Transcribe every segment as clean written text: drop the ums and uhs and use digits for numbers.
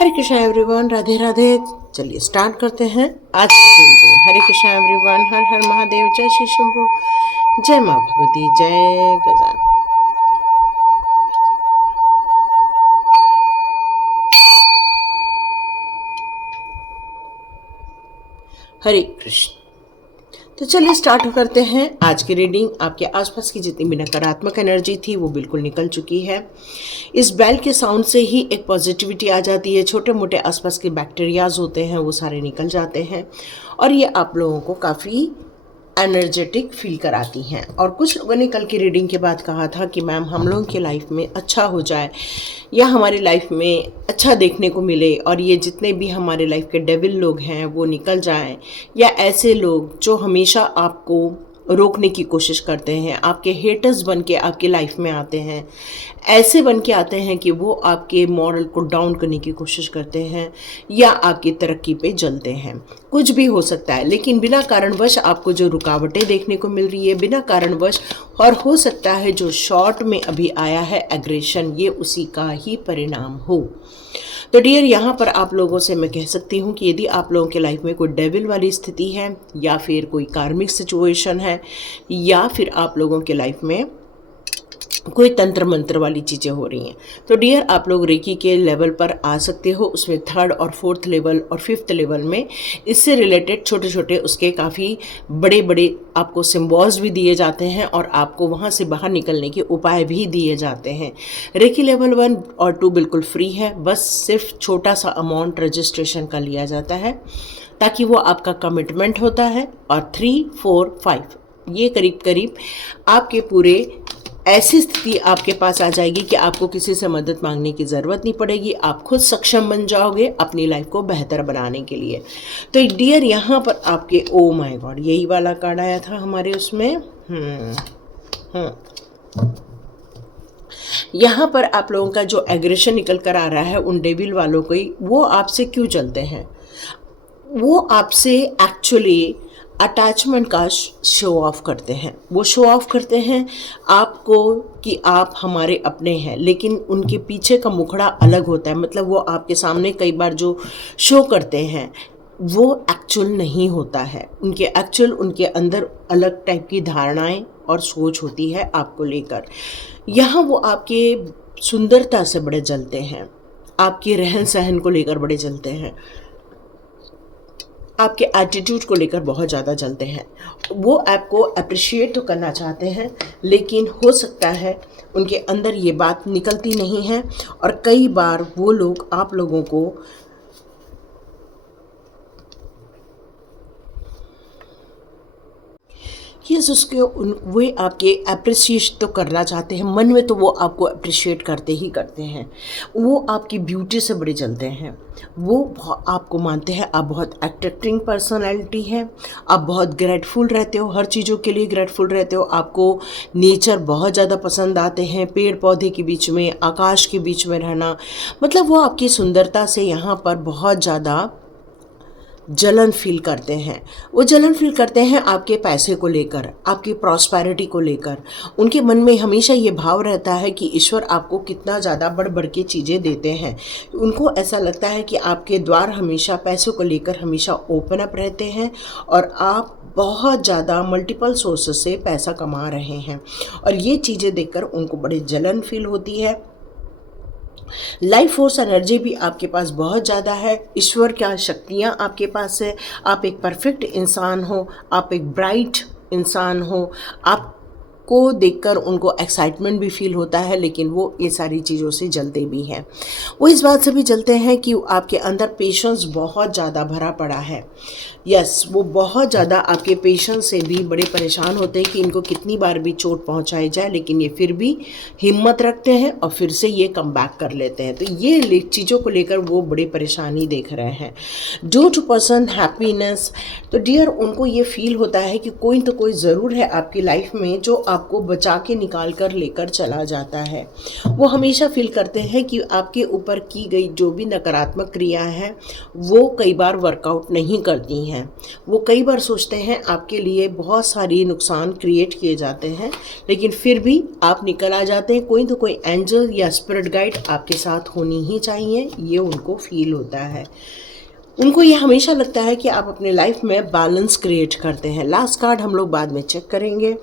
हरे Krishna everyone, Radhe Radhe. चलिए start करते हैं आज की दिन। हरे कृष्णा एवरीवन, हर हर महादेव, जय श्री शंभू, जय माँ भगवती, जय गजान। हरे कृष्ण। तो चलिए स्टार्ट करते हैं आज की रीडिंग। आपके आसपास की जितनी भी नकारात्मक एनर्जी थी वो बिल्कुल निकल चुकी है। इस बेल के साउंड से ही एक पॉजिटिविटी आ जाती है। छोटे मोटे आसपास के बैक्टीरियाज होते हैं वो सारे निकल जाते हैं और ये आप लोगों को काफ़ी एनर्जेटिक फील कराती हैं। और कुछ लोगों ने कल की रीडिंग के बाद कहा था कि मैम हम लोगों की लाइफ में अच्छा हो जाए या हमारी लाइफ में अच्छा देखने को मिले और ये जितने भी हमारे लाइफ के डेविल लोग हैं वो निकल जाएं, या ऐसे लोग जो हमेशा आपको रोकने की कोशिश करते हैं, आपके हेटर्स बन के आपकी लाइफ में आते हैं, ऐसे बन के आते हैं कि वो आपके मॉरल को डाउन करने की कोशिश करते हैं या आपकी तरक्की पे जलते हैं। कुछ भी हो सकता है, लेकिन बिना कारणवश आपको जो रुकावटें देखने को मिल रही है बिना कारणवश, और हो सकता है जो शॉर्ट में अभी आया है एग्रेशन, ये उसी का ही परिणाम हो। तो डियर, यहाँ पर आप लोगों से मैं कह सकती हूँ कि यदि आप लोगों के लाइफ में कोई डेविल वाली स्थिति है या फिर कोई कार्मिक सिचुएशन है या फिर आप लोगों के लाइफ में कोई तंत्र मंत्र वाली चीज़ें हो रही हैं, तो डियर आप लोग रेकी के लेवल पर आ सकते हो। उसमें 3rd और 4th लेवल और 5th लेवल में इससे रिलेटेड छोटे छोटे उसके काफ़ी बड़े बड़े आपको सिम्बॉल्स भी दिए जाते हैं और आपको वहाँ से बाहर निकलने के उपाय भी दिए जाते हैं। रेकी लेवल 1 और 2 बिल्कुल फ्री है, बस सिर्फ छोटा सा अमाउंट रजिस्ट्रेशन का लिया जाता है ताकि वो आपका कमिटमेंट होता है। और 3, 4, 5 ये करीब करीब आपके पूरे ऐसी स्थिति आपके पास आ जाएगी कि आपको किसी से मदद मांगने की ज़रूरत नहीं पड़ेगी। आप खुद सक्षम बन जाओगे अपनी लाइफ को बेहतर बनाने के लिए। तो डियर यहाँ पर आपके, ओ माय गॉड, यही वाला कार्ड आया था हमारे उसमें। यहाँ पर आप लोगों का जो एग्रेशन निकल कर आ रहा है उन डेविल वालों को ही, वो आपसे क्यों चलते हैं? वो आपसे एक्चुअली अटैचमेंट का शो ऑफ करते हैं। वो शो ऑफ करते हैं आपको कि आप हमारे अपने हैं, लेकिन उनके पीछे का मुखड़ा अलग होता है। मतलब वो आपके सामने कई बार जो शो करते हैं वो एक्चुअल नहीं होता है। उनके अंदर अलग टाइप की धारणाएं और सोच होती है आपको लेकर। यहाँ वो आपके सुंदरता से बड़े जलते हैं, आपके रहन सहन को लेकर बड़े जलते हैं, आपके एटीट्यूड को लेकर बहुत ज़्यादा जलते हैं। वो आपको अप्रिशिएट तो करना चाहते हैं, लेकिन हो सकता है उनके अंदर ये बात निकलती नहीं है और कई बार वो लोग आप लोगों को वे आपके अप्रिसिएट तो करना चाहते हैं, मन में तो वो आपको अप्रिशिएट करते ही करते हैं। वो आपकी ब्यूटी से बड़े जलते हैं। वो आपको मानते हैं आप बहुत अट्रैक्टिंग पर्सनालिटी है, आप बहुत ग्रेटफुल रहते हो, हर चीज़ों के लिए ग्रेटफुल रहते हो। आपको नेचर बहुत ज़्यादा पसंद आते हैं, पेड़ पौधे के बीच में, आकाश के बीच में रहना। मतलब वो आपकी सुंदरता से यहाँ पर बहुत ज़्यादा जलन फील करते हैं। वो जलन फील करते हैं आपके पैसे को लेकर, आपकी प्रॉस्पेरिटी को लेकर। उनके मन में हमेशा ये भाव रहता है कि ईश्वर आपको कितना ज़्यादा बढ़ बढ़ के चीज़ें देते हैं। उनको ऐसा लगता है कि आपके द्वार हमेशा पैसों को लेकर हमेशा ओपन अप रहते हैं और आप बहुत ज़्यादा मल्टीपल सोर्सेस से पैसा कमा रहे हैं। और ये चीज़ें देखकर उनको बड़ी जलन फील होती है। लाइफ फोर्स एनर्जी भी आपके पास बहुत ज़्यादा है। ईश्वर क्या शक्तियाँ आपके पास है। आप एक परफेक्ट इंसान हो, आप एक ब्राइट इंसान हो। आपको देखकर उनको एक्साइटमेंट भी फील होता है, लेकिन वो ये सारी चीज़ों से जलते भी हैं। वो इस बात से भी जलते हैं कि आपके अंदर पेशेंस बहुत ज़्यादा भरा पड़ा है। यस, वो बहुत ज़्यादा आपके पेशेंस से भी बड़े परेशान होते हैं कि इनको कितनी बार भी चोट पहुंचाई जाए, लेकिन ये फिर भी हिम्मत रखते हैं और फिर से ये कम बैक कर लेते हैं। तो ये चीज़ों को लेकर वो बड़ी परेशानी देख रहे हैं। ड्यू टू पर्सन हैप्पीनेस, तो डियर उनको ये फील होता है कि कोई तो कोई ज़रूर है आपकी लाइफ में जो आप आपको बचा के निकाल कर लेकर चला जाता है। वो हमेशा फील करते हैं कि आपके ऊपर की गई जो भी नकारात्मक क्रिया है वो कई बार वर्कआउट नहीं करती हैं। वो कई बार सोचते हैं आपके लिए बहुत सारी नुकसान क्रिएट किए जाते हैं, लेकिन फिर भी आप निकल आ जाते हैं। कोई तो कोई एंजल या स्पिरिट गाइड आपके साथ होनी ही चाहिए, ये उनको फील होता है। उनको ये हमेशा लगता है कि आप अपने लाइफ में बैलेंस क्रिएट करते हैं। लास्ट कार्ड हम लोग बाद में चेक करेंगे।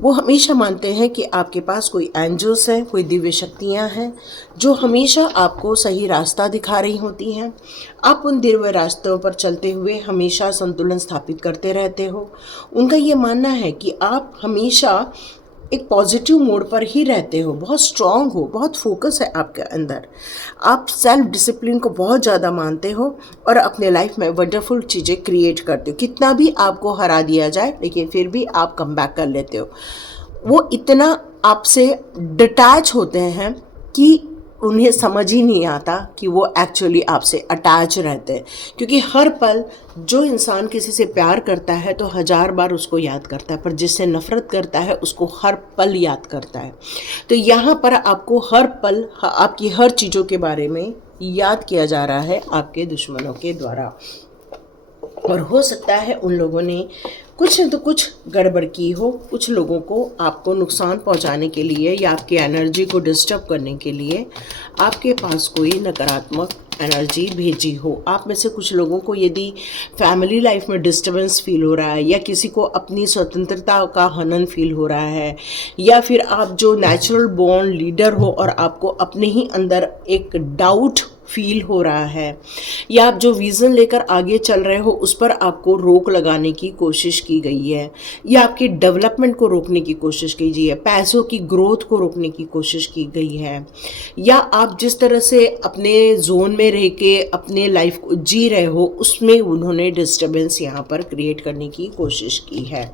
वो हमेशा मानते हैं कि आपके पास कोई एंजल्स हैं, कोई दिव्य शक्तियाँ हैं जो हमेशा आपको सही रास्ता दिखा रही होती हैं। आप उन दिव्य रास्तों पर चलते हुए हमेशा संतुलन स्थापित करते रहते हो। उनका ये मानना है कि आप हमेशा एक पॉजिटिव मोड पर ही रहते हो, बहुत स्ट्रांग हो, बहुत फोकस है आपके अंदर। आप सेल्फ डिसिप्लिन को बहुत ज़्यादा मानते हो और अपने लाइफ में वंडरफुल चीज़ें क्रिएट करते हो। कितना भी आपको हरा दिया जाए लेकिन फिर भी आप कम बैक कर लेते हो। वो इतना आपसे डिटैच होते हैं कि उन्हें समझ ही नहीं आता कि वो एक्चुअली आपसे अटैच रहते हैं, क्योंकि हर पल जो इंसान किसी से प्यार करता है तो 1000 बार उसको याद करता है, पर जिससे नफ़रत करता है उसको हर पल याद करता है। तो यहाँ पर आपको हर पल आपकी हर चीज़ों के बारे में याद किया जा रहा है आपके दुश्मनों के द्वारा। और हो सकता है उन लोगों ने कुछ न तो कुछ गड़बड़ की हो, कुछ लोगों को आपको नुकसान पहुंचाने के लिए या आपकी एनर्जी को डिस्टर्ब करने के लिए आपके पास कोई नकारात्मक एनर्जी भेजी हो। आप में से कुछ लोगों को यदि फैमिली लाइफ में डिस्टर्बेंस फील हो रहा है या किसी को अपनी स्वतंत्रता का हनन फील हो रहा है, या फिर आप जो नेचुरल बॉर्न लीडर हो और आपको अपने ही अंदर एक डाउट फील हो रहा है, या आप जो विज़न लेकर आगे चल रहे हो उस पर आपको रोक लगाने की कोशिश की गई है, या आपके डेवलपमेंट को रोकने की कोशिश की गई है, पैसों की ग्रोथ को रोकने की कोशिश की गई है, या आप जिस तरह से अपने जोन में रह के अपने लाइफ को जी रहे हो उसमें उन्होंने डिस्टर्बेंस यहाँ पर क्रिएट करने की कोशिश की है।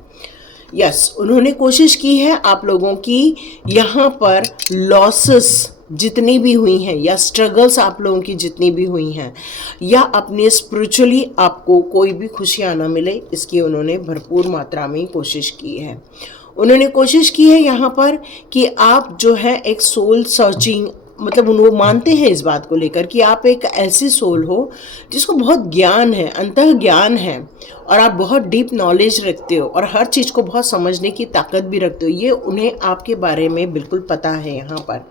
यस, उन्होंने कोशिश की है आप लोगों की यहाँ पर लॉसेस जितनी भी हुई हैं या स्ट्रगल्स आप लोगों की जितनी भी हुई हैं, या अपने स्पिरिचुअली आपको कोई भी खुशियाँ ना मिले, इसकी उन्होंने भरपूर मात्रा में कोशिश की है। उन्होंने कोशिश की है यहाँ पर कि आप जो है एक सोल सर्चिंग, मतलब वो मानते हैं इस बात को लेकर कि आप एक ऐसी सोल हो जिसको बहुत ज्ञान है, अंतः ज्ञान है, और आप बहुत डीप नॉलेज रखते हो और हर चीज़ को बहुत समझने की ताकत भी रखते हो। ये उन्हें आपके बारे में बिल्कुल पता है। यहाँ पर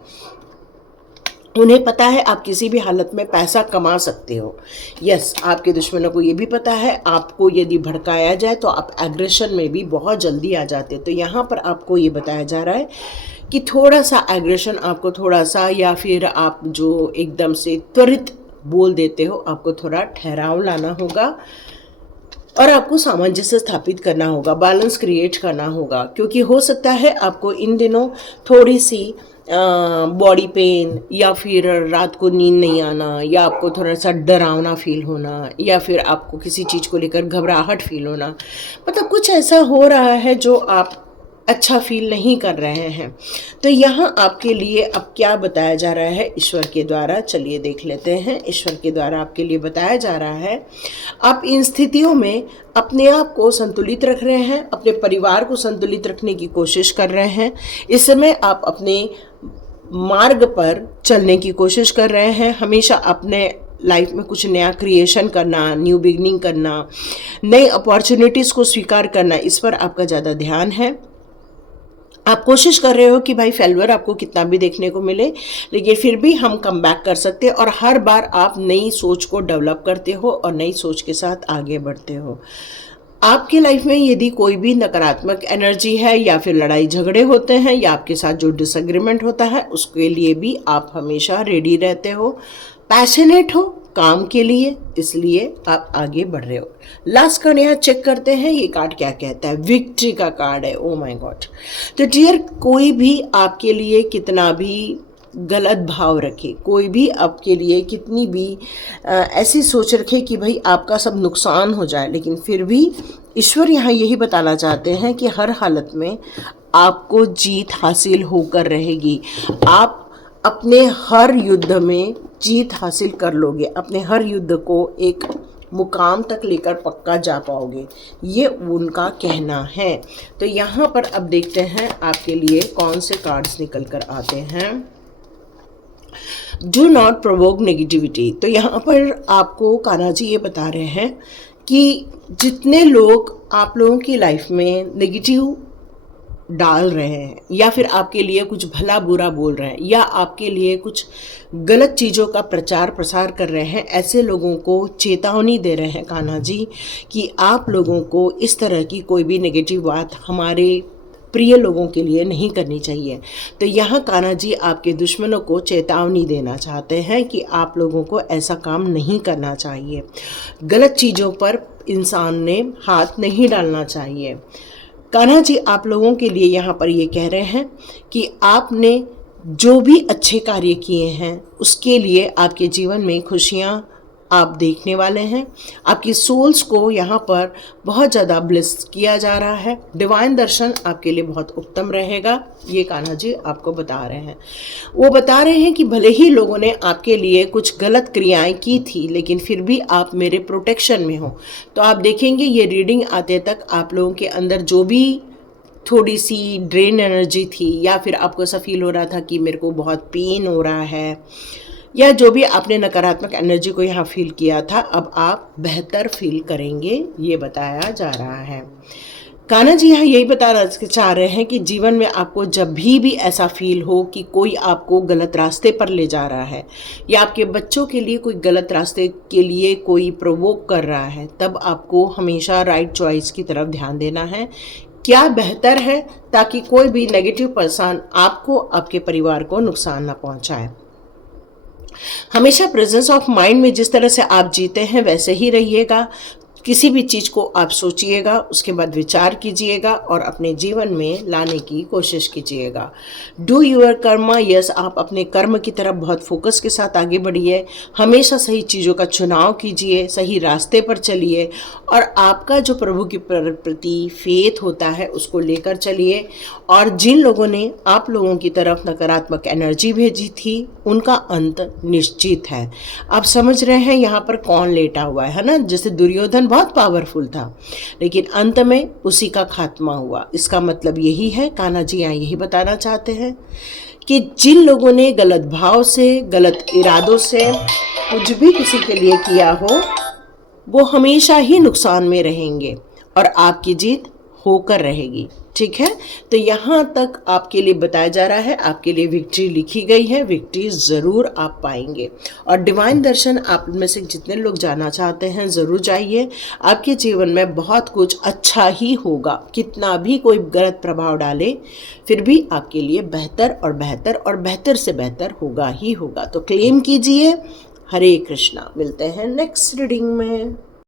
उन्हें पता है आप किसी भी हालत में पैसा कमा सकते हो। यस, आपके दुश्मनों को ये भी पता है आपको यदि भड़काया जाए तो आप एग्रेशन में भी बहुत जल्दी आ जाते हो। तो यहाँ पर आपको ये बताया जा रहा है कि थोड़ा सा एग्रेशन आपको थोड़ा सा, या फिर आप जो एकदम से त्वरित बोल देते हो, आपको थोड़ा ठहराव लाना होगा और आपको सामंजस्य स्थापित करना होगा, बैलेंस क्रिएट करना होगा। क्योंकि हो सकता है आपको इन दिनों थोड़ी सी बॉडी पेन, या फिर रात को नींद नहीं आना, या आपको थोड़ा सा डरावना फील होना, या फिर आपको किसी चीज़ को लेकर घबराहट फील होना, मतलब कुछ ऐसा हो रहा है जो आप अच्छा फील नहीं कर रहे हैं। तो यहाँ आपके लिए अब क्या बताया जा रहा है ईश्वर के द्वारा, चलिए देख लेते हैं। ईश्वर के द्वारा आपके लिए बताया जा रहा है आप इन स्थितियों में अपने आप को संतुलित रख रहे हैं, अपने परिवार को संतुलित रखने की कोशिश कर रहे हैं। इस समय आप अपने मार्ग पर चलने की कोशिश कर रहे हैं, हमेशा अपने लाइफ में कुछ नया क्रिएशन करना, न्यू बिगनिंग करना, नई अपॉर्चुनिटीज़ को स्वीकार करना, इस पर आपका ज़्यादा ध्यान है। आप कोशिश कर रहे हो कि भाई फेल्यूर आपको कितना भी देखने को मिले लेकिन फिर भी हम कम बैक कर सकते हैं, और हर बार आप नई सोच को डेवलप करते हो और नई सोच के साथ आगे बढ़ते हो। आपकी लाइफ में यदि कोई भी नकारात्मक एनर्जी है, या फिर लड़ाई झगड़े होते हैं, या आपके साथ जो डिसएग्रीमेंट होता है, उसके लिए भी आप हमेशा रेडी रहते हो, पैशनेट हो काम के लिए, इसलिए आप आगे बढ़ रहे हो। लास्ट कार्ड यहाँ चेक करते हैं, ये कार्ड क्या कहता है। विक्ट्री का कार्ड है। Oh my God. तो डियर, कोई भी आपके लिए कितना भी गलत भाव रखे, कोई भी आपके लिए कितनी भी ऐसी सोच रखे कि भाई आपका सब नुकसान हो जाए, लेकिन फिर भी ईश्वर यहाँ यही बताना चाहते हैं कि हर हालत में आपको जीत हासिल होकर रहेगी। आप अपने हर युद्ध में जीत हासिल कर लोगे, अपने हर युद्ध को एक मुकाम तक लेकर पक्का जा पाओगे, ये उनका कहना है। तो यहाँ पर अब देखते हैं आपके लिए कौन से कार्ड्स निकल कर आते हैं। Do not provoke negativity. तो यहाँ पर आपको कान्हा जी ये बता रहे हैं कि जितने लोग आप लोगों की लाइफ में नेगेटिव डाल रहे हैं या फिर आपके लिए कुछ भला बुरा बोल रहे हैं या आपके लिए कुछ गलत चीज़ों का प्रचार प्रसार कर रहे हैं, ऐसे लोगों को चेतावनी दे रहे हैं कान्हा जी कि आप लोगों को इस तरह की कोई भी नेगेटिव बात हमारे प्रिय लोगों के लिए नहीं करनी चाहिए। तो यहाँ कान्हा जी आपके दुश्मनों को चेतावनी देना चाहते हैं कि आप लोगों को ऐसा काम नहीं करना चाहिए, गलत चीज़ों पर इंसान ने हाथ नहीं डालना चाहिए। कान्हा जी आप लोगों के लिए यहाँ पर ये कह रहे हैं कि आपने जो भी अच्छे कार्य किए हैं उसके लिए आपके जीवन में खुशियाँ आप देखने वाले हैं। आपकी सोल्स को यहाँ पर बहुत ज़्यादा ब्लेस किया जा रहा है। डिवाइन दर्शन आपके लिए बहुत उत्तम रहेगा, ये कान्हा जी आपको बता रहे हैं। वो बता रहे हैं कि भले ही लोगों ने आपके लिए कुछ गलत क्रियाएं की थी, लेकिन फिर भी आप मेरे प्रोटेक्शन में हो। तो आप देखेंगे ये रीडिंग आते तक आप लोगों के अंदर जो भी थोड़ी सी ड्रेन एनर्जी थी या फिर आपको ऐसा फील हो रहा था कि मेरे को बहुत पेन हो रहा है या जो भी आपने नकारात्मक एनर्जी को यहाँ फील किया था, अब आप बेहतर फील करेंगे, ये बताया जा रहा है। कान्हा जी यहाँ यही बताना चाह रहे हैं कि जीवन में आपको जब भी ऐसा फील हो कि कोई आपको गलत रास्ते पर ले जा रहा है या आपके बच्चों के लिए कोई गलत रास्ते के लिए कोई प्रोवोक कर रहा है, तब आपको हमेशा राइट चॉइस की तरफ ध्यान देना है। क्या बेहतर है, ताकि कोई भी नेगेटिव पर्सन आपको, आपके परिवार को नुकसान ना पहुंचाए। हमेशा प्रेजेंस ऑफ माइंड में जिस तरह से आप जीते हैं वैसे ही रहिएगा। किसी भी चीज़ को आप सोचिएगा, उसके बाद विचार कीजिएगा और अपने जीवन में लाने की कोशिश कीजिएगा। डू यूर कर्मा, यस, आप अपने कर्म की तरफ बहुत फोकस के साथ आगे बढ़िए। हमेशा सही चीज़ों का चुनाव कीजिए, सही रास्ते पर चलिए और आपका जो प्रभु के प्रति फेथ होता है उसको लेकर चलिए। और जिन लोगों ने आप लोगों की तरफ नकारात्मक एनर्जी भेजी थी उनका अंत निश्चित है। आप समझ रहे हैं यहाँ पर कौन लेटा हुआ है ना। जैसे दुर्योधन बहुत पावरफुल था, लेकिन अंत में उसी का खात्मा हुआ। इसका मतलब यही है, कान्हा जी यहाँ यही बताना चाहते हैं कि जिन लोगों ने गलत भाव से, गलत इरादों से कुछ भी किसी के लिए किया हो, वो हमेशा ही नुकसान में रहेंगे और आपकी जीत होकर रहेगी। ठीक है, तो यहाँ तक आपके लिए बताया जा रहा है, आपके लिए विक्ट्री लिखी गई है, विक्ट्री ज़रूर आप पाएंगे। और डिवाइन दर्शन आप में से जितने लोग जाना चाहते हैं ज़रूर जाइए। आपके जीवन में बहुत कुछ अच्छा ही होगा। कितना भी कोई गलत प्रभाव डाले फिर भी आपके लिए बेहतर और बेहतर और बेहतर से बेहतर होगा ही होगा। तो क्लेम कीजिए। हरे कृष्णा। मिलते हैं नेक्स्ट रीडिंग में।